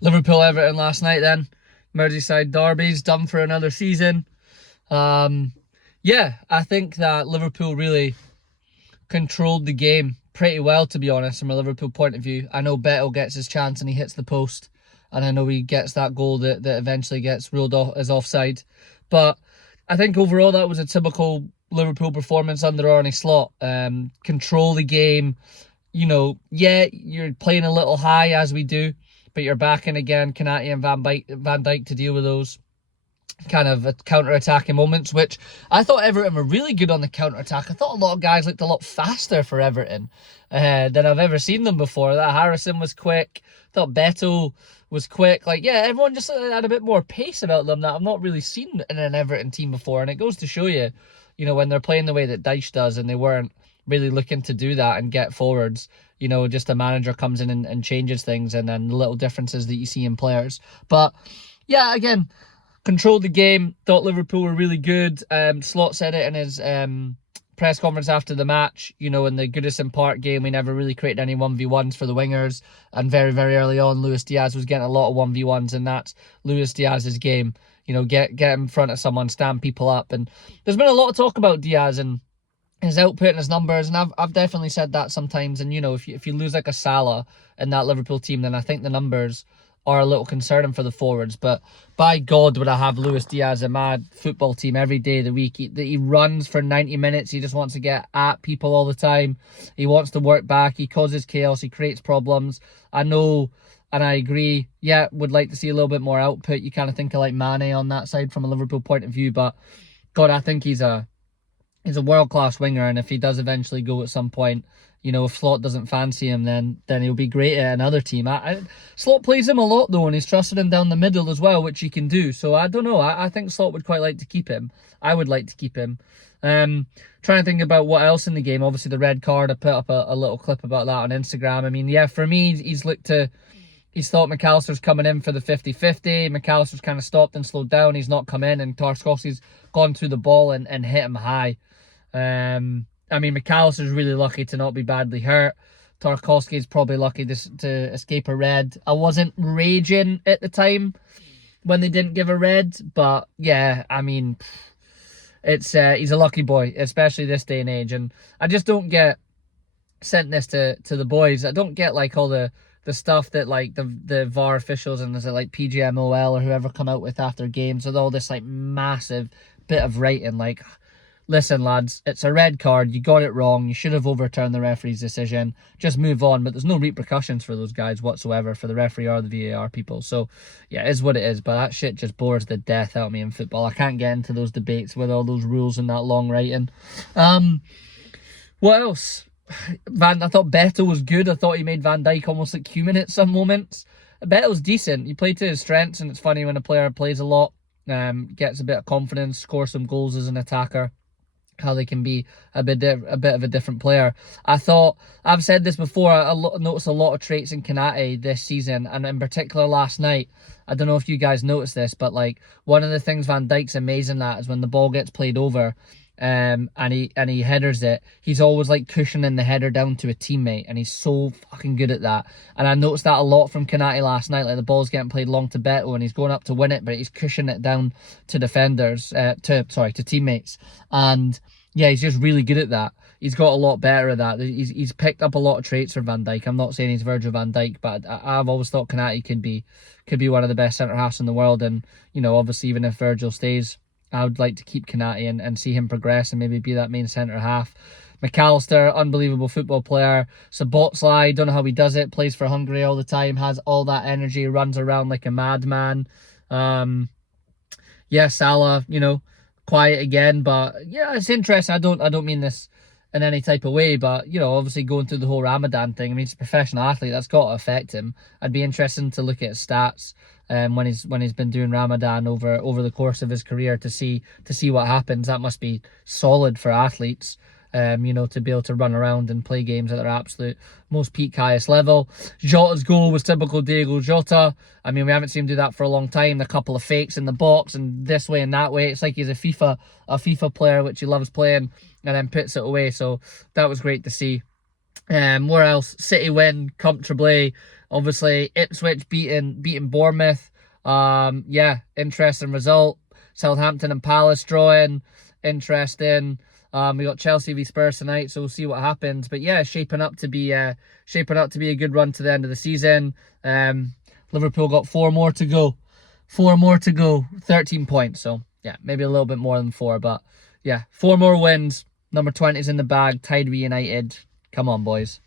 Liverpool Everton last night then. Merseyside Derby's done for another season. Um, yeah, I think that Liverpool really controlled the game pretty well, to be honest, from a Liverpool point of view. I know Beto gets his chance and he hits the post, and I know he gets that goal that eventually gets ruled off as offside. But I think overall that was a typical Liverpool performance under Arne Slot. Control the game. Yeah, you're playing a little high as we do, but you're backing again Kanate and Van Dijk to deal with those kind of counter-attacking moments, which I thought Everton were really good on the counter-attack. I thought a lot of guys looked a lot faster for Everton than I've ever seen them before. That Harrison was quick. I thought Beto was quick. Everyone just had a bit more pace about them that I've not really seen in an Everton team before. And it goes to show you, when they're playing the way that Dyche does and they weren't really looking to do that and get forwards, just a manager comes in and changes things, and then the little differences that you see in players. But yeah, again, controlled the game. Thought Liverpool were really good. Slot said it in his press conference after the match. In the Goodison Park game, we never really created any 1v1s for the wingers. And very, very early on, Luis Diaz was getting a lot of 1v1s, and that's Luis Diaz's game. Get in front of someone, stand people up. And there's been a lot of talk about Diaz and his output and his numbers, and I've definitely said that sometimes. And if you lose like a Salah in that Liverpool team, then I think the numbers are a little concerning for the forwards. But by God, would I have Luis Diaz in my football team every day of the week. He runs for 90 minutes. He just wants to get at people all the time. He wants to work back. He causes chaos. He creates problems. I know, and I agree, yeah, would like to see a little bit more output. You kind of think of like Mane on that side from a Liverpool point of view. But God, I think he's a world-class winger, and if he does eventually go at some point, if Slot doesn't fancy him, then he'll be great at another team. Slot plays him a lot, though, and he's trusted him down the middle as well, which he can do. So I don't know. I think Slot would quite like to keep him. I would like to keep him. Trying to think about what else in the game. Obviously, the red card. I put up a little clip about that on Instagram. I mean, yeah, for me, he's thought McAllister's coming in for the 50-50. McAllister's kind of stopped and slowed down. He's not come in, and Tarkwoski's gone through the ball and hit him high. I mean, McAllister's really lucky to not be badly hurt. Tarkowski's probably lucky to escape a red. I wasn't raging at the time when they didn't give a red, but yeah, I mean, he's a lucky boy, especially this day and age. And I just don't get, sent this to the boys, I don't get like all the stuff that like the VAR officials and there's like PGMOL or whoever come out with after games with all this like massive bit of writing like, listen, lads, it's a red card. You got it wrong. You should have overturned the referee's decision. Just move on. But there's no repercussions for those guys whatsoever, for the referee or the VAR people. So, yeah, it is what it is. But that shit just bores the death out of me in football. I can't get into those debates with all those rules and that long writing. What else? I thought Beto was good. I thought he made Van Dijk almost like human at some moments. Beto's decent. He played to his strengths, and it's funny when a player plays a lot, gets a bit of confidence, scores some goals as an attacker, how they can be a bit of a different player. I thought, I've said this before, I noticed a lot of traits in Kanate this season, and in particular last night. I don't know if you guys noticed this, but like one of the things Van Dijk's amazing at is when the ball gets played over, and he headers it, he's always like cushioning the header down to a teammate, and he's so fucking good at that. And I noticed that a lot from Kanate last night. Like the ball's getting played long to Beto and he's going up to win it, but he's cushioning it down to defenders, to teammates. And yeah, he's just really good at that. He's got a lot better at that. He's picked up a lot of traits from Van Dijk. I'm not saying he's Virgil van Dijk, but I've always thought Kanate could be one of the best centre halves in the world. And obviously, even if Virgil stays, I would like to keep Kanate and see him progress and maybe be that main centre half. McAllister, unbelievable football player. Szoboszlai, don't know how he does it. Plays for Hungary all the time. Has all that energy. Runs around like a madman. Yeah, Salah, quiet again, but yeah, it's interesting. I don't mean this in any type of way, but obviously going through the whole Ramadan thing, I mean, he's a professional athlete, that's got to affect him. I'd be interested to look at his stats when he's been doing Ramadan over the course of his career to see what happens. That must be solid for athletes. To be able to run around and play games at their absolute most peak highest level. Jota's goal was typical Diego Jota. I mean, we haven't seen him do that for a long time. A couple of fakes in the box and this way and that way. It's like he's a FIFA player, which he loves playing, and then puts it away. So that was great to see. Where else? City win comfortably. Obviously, Ipswich beating Bournemouth. Yeah, interesting result. Southampton and Palace drawing. Interesting. We got Chelsea v Spurs tonight, so we'll see what happens. But yeah, shaping up to be a good run to the end of the season. Liverpool got 4 more to go. 4 more to go. 13 points. So yeah, maybe a little bit more than 4, but yeah, 4 more wins. Number 20 is in the bag. Tied with United. Come on, boys.